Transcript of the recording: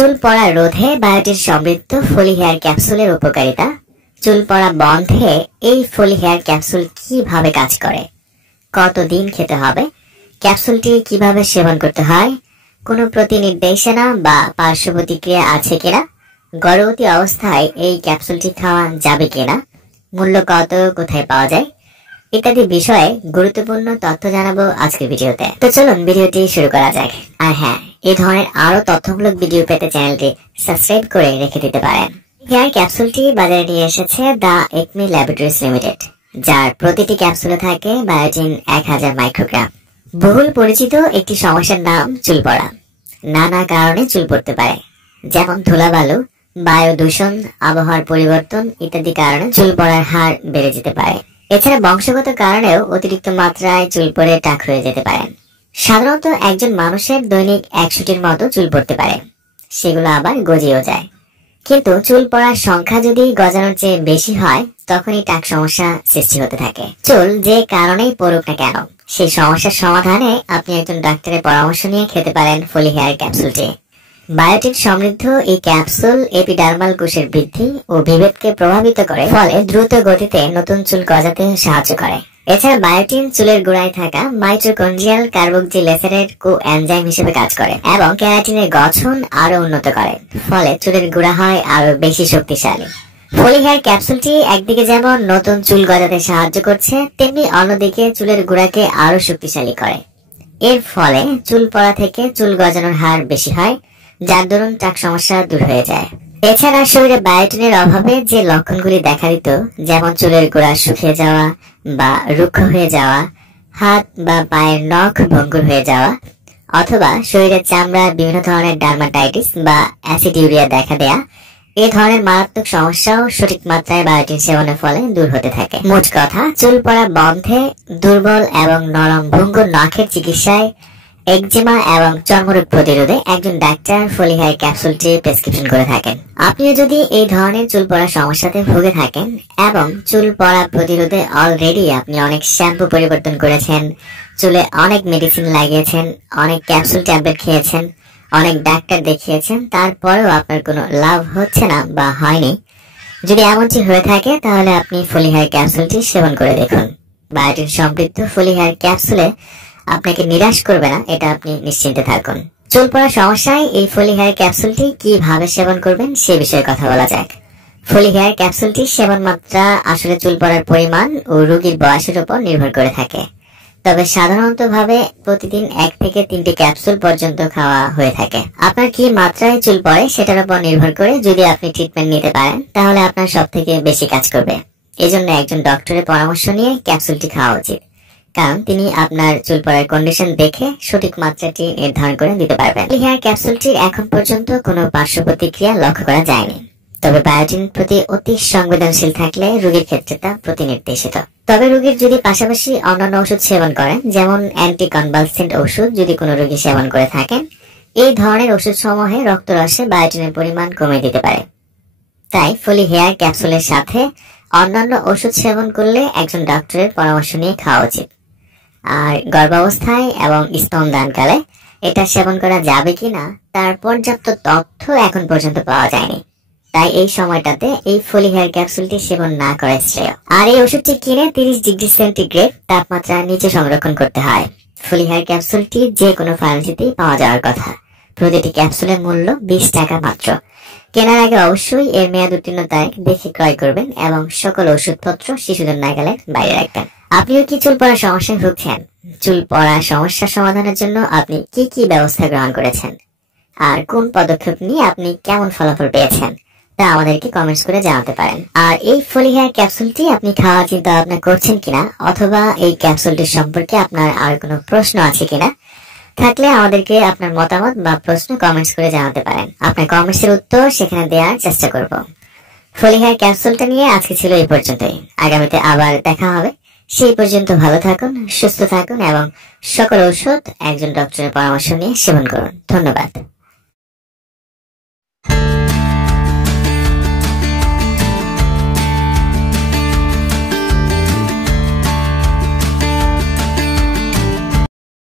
চুল পড়া রোধে বায়োটিন সমৃদ্ধ ফলি হেয়ার ক্যাপসুলের উপকারিতা, চুল পড়া বন্ধে এই ফলি হেয়ার ক্যাপসুল কিভাবে কাজ করে, কতদিন খেতে হবে, ক্যাপসুলটি কিভাবে সেবন করতে হয়, কোনো প্রতিনির্দেশনা বা পার্শ্ব প্রতিক্রিয়া আছে কিনা, গর্ভবতী অবস্থায় এই ক্যাপসুলটি খাওয়া যাবে কিনা, মূল্য কত, কোথায় পাওয়া যায় ইত্যাদি বিষয়ে গুরুত্বপূর্ণ তথ্য জানাবো আজকের ভিডিওতে। তো চলুন ভিডিওটি শুরু করা যাক। আর হ্যাঁ, এই ধরনের আরো তথ্যমূলক ভিডিও পেতে চ্যানেলটি সাবস্ক্রাইব করে রেখে দিতে পারেন। হেয়ার ক্যাপসুলটি বাজারে নিয়ে এসেছে দ্য একমি ল্যাবরেটরিজ লিমিটেড, যার প্রতিটি ক্যাপসুলে থাকে বায়োটিন 1000 মাইক্রোগ্রাম। বহুল পরিচিত একটি সমস্যার নাম চুল পড়া। নানা কারণে চুল পড়তে পারে, যেমন ধুলাবালু, বায়ু দূষণ, আবহাওয়ার পরিবর্তন ইত্যাদি কারণে চুল পড়ার হার বেড়ে যেতে পারে। এছাড়া বংশগত কারণেও অতিরিক্ত মাত্রায় চুল পড়ে টাক হয়ে যেতে পারেন। সাধারণত একজন মানুষের দৈনিক 100টির মতো চুল পড়তে পারে, সেগুলো আবার গজিয়েও যায়। কিন্তু চুল পড়ার সংখ্যা যদি গজানোর চেয়ে বেশি হয়, তখনই টাক সমস্যা সৃষ্টি হতে থাকে। চুল যে কারণেই পড়ুক না কেন, সেই সমস্যার সমাধানে আপনি একজন ডাক্তারের পরামর্শ নিয়ে খেতে পারেন ফলি হেয়ার ক্যাপসুলটি। বায়োটিন সমৃদ্ধ এই ক্যাপসুল এপিডার্মাল কোষের বৃদ্ধি ও বিভেদকে প্রভাবিত করে, ফলে দ্রুত গতিতে নতুন চুল গজাতে সাহায্য করে। এছাড়া বায়োটিন চুলের গোড়ায় থাকা মাইটোকন্ড্রিয়াল কার্বক্সিলেসের কোএনজাইম হিসেবে কাজ করে এবং কেরাটিনের গঠন আরো উন্নত করে, ফলে চুলের গোড়া হয় আরো বেশি শক্তিশালী। ফলি হেয়ার ক্যাপসুলটি একদিকে যেমন নতুন চুল গজাতে সাহায্য করছে, তেমনি অন্যদিকে চুলের গোড়াকে আরো শক্তিশালী করে। এর ফলে চুল পড়া থেকে চুল গজানোর হার বেশি হয়, যার দরুন টাক সমস্যা দূর হয়ে যায়। এছাড়া শরীরে বায়োটিনের অভাবে যে লক্ষণগুলি দেখা দিত, যেমন চুলের গোড়া শুকিয়ে যাওয়া বা রুক্ষ হয়ে যাওয়া, হাত বা পায়ের নখ ভঙ্গুর হয়ে যাওয়া, অথবা শরীরের চামড়ায় বিভিন্ন ধরনের ডার্মাটাইটিস বা অ্যাসিডিউরিয়া দেখা দেয়া, এই ধরনের মারাত্মক সমস্যাও সঠিক মাত্রায় বায়োটিন সেবনের ফলে দূর হতে থাকে। মোট কথা, চুল পড়া বন্ধে, দুর্বল এবং নরম ভঙ্গুর নখের চিকিৎসায়, একজিমা এবং চর্মরোগ প্রতিরোধে একজন ডাক্তার ফলি হেয়ার ক্যাপসুলটি প্রেসক্রিপশন করে থাকেন। আপনিও যদি এই ধরনের চুল পড়ার সমস্যাতে ভুগে থাকেন এবং চুল পড়া প্রতিরোধে অলরেডি আপনি অনেক শ্যাম্পু পরিবর্তন করেছেন, চুলে অনেক মেডিসিন লাগিয়েছেন, অনেক ক্যাপসুল ট্যাবলেট খেয়েছেন, অনেক ডাক্তার দেখিয়েছেন, তারপরেও আপনার কোনো লাভ হচ্ছে না বা হয়নি, যদি এমনটি হয়ে থাকে তাহলে আপনি ফলি হেয়ার ক্যাপসুলটি সেবন করে দেখুন। বায়োটিন সমৃদ্ধ ফলি হেয়ার ক্যাপসুলে আপনাকে নিরাশ করবে না, এটা আপনি নিশ্চিন্তে থাকুন। চুল পড়ার সমস্যায় এই ফলি হেয়ার ক্যাপসুলটি কিভাবে সেবন করবেন সে বিষয়ে কথা বলা যাক। ফলি হেয়ার ক্যাপসুলটি সেবন মাত্রা আসলে চুল পড়ার পরিমাণ ও রোগীর বয়সের উপর নির্ভর করে থাকে, তবে সাধারণত ভাবে প্রতিদিন 1 থেকে 3টি ক্যাপসুল পর্যন্ত খাওয়া হয়ে থাকে। আপনার কি মাত্রায় চুল পড়ে সেটার উপর নির্ভর করে যদি আপনি ট্রিটমেন্ট নিতে পারেন, তাহলে আপনার সব থেকে বেশি কাজ করবে। এজন্য একজন ডক্টরের পরামর্শ নিয়ে ক্যাপসুলটি খাওয়া উচিত, কারণ তিনি আপনার চুল পড়ার কন্ডিশন দেখে সঠিক মাত্রাটি নির্ধারণ করে দিতে পারবেন। হেয়ার ক্যাপসুলটির এখন পর্যন্ত কোনো পার্শ্ব প্রতিক্রিয়া লক্ষ্য করা যায়নি, তবে বায়োটিন প্রতি অতি সংবেদনশীল থাকলে রোগীর ক্ষেত্রে তা প্রতিনির্দেশিত। তবে রোগীর যদি পাশাপাশি অন্যান্য ওষুধ সেবন করেন, যেমন অ্যান্টি কনভালসেন্ট ওষুধ যদি কোনো রোগী সেবন করে থাকেন, এই ধরনের ওষুধ সমূহে রক্তরসে বায়োটিনের পরিমাণ কমে দিতে পারে। তাই ফলি হেয়ার ক্যাপসুলের সাথে অন্যান্য ওষুধ সেবন করলে একজন ডক্টরের পরামর্শ নিয়ে খাওয়া উচিত। আর গর্ভাবস্থায় এবং স্তনদানকালে এটা সেবন করা যাবে কিনা তার পর্যাপ্ত তথ্য এখন পর্যন্ত পাওয়া যায়নি, তাই এই সময়টাতে এই ফলি হেয়ার ক্যাপসুলটি সেবন না করা শ্রেয়। আর এই ওষুধটি কিনে 30 ডিগ্রি সেন্টিগ্রেড তাপমাত্রার নিচে সংরক্ষণ করতে হয়। ফলি হেয়ার ক্যাপসুলটি যে কোনো ফার্মেসিতেই পাওয়া যাওয়ার কথা। প্রতিটি ক্যাপসুলের মূল্য 20 টাকা মাত্র। কেনার আগে অবশ্যই এর মেয়াদ উত্তীর্ণ তারিখ দেখে ক্রয় করবেন এবং সকল ওষুধপত্র শিশুদের নাগালের বাইরে রাখবেন। আপনিও কি চুল পড়ার সমস্যায় ভুগছেন? চুল পড়ার সমস্যা সমাধানের জন্য আপনি কি কি ব্যবস্থা গ্রহণ করেছেন আর কোন পদক্ষেপ নিয়ে আপনি কেমন ফলাফল পেয়েছেন তা আমাদেরকে কমেন্টস করে জানাতে পারেন। আর এই ফলি হেয়ার ক্যাপসুলটি আপনি খাওয়ার চিন্তা ভাবনা করছেন কিনা, অথবা এই ক্যাপসুলটির সম্পর্কে আপনার আর কোনো প্রশ্ন আছে কিনা থাকলে আমাদেরকে আপনার মতামত বা প্রশ্ন কমেন্টস করে জানাতে পারেন। আপনার কমেন্টসের উত্তর সেখানে দেওয়ার চেষ্টা করব। ফলি হেয়ার ক্যাপসুলটা নিয়ে আজকে ছিল এই পর্যন্তই। আগামীতে আবার দেখা হবে। সেই পর্যন্ত ভালো থাকুন, সুস্থ থাকুন এবং সকল ঔষধ একজন ডক্টরের পরামর্শ নিয়ে সেবন করুন। ধন্যবাদ।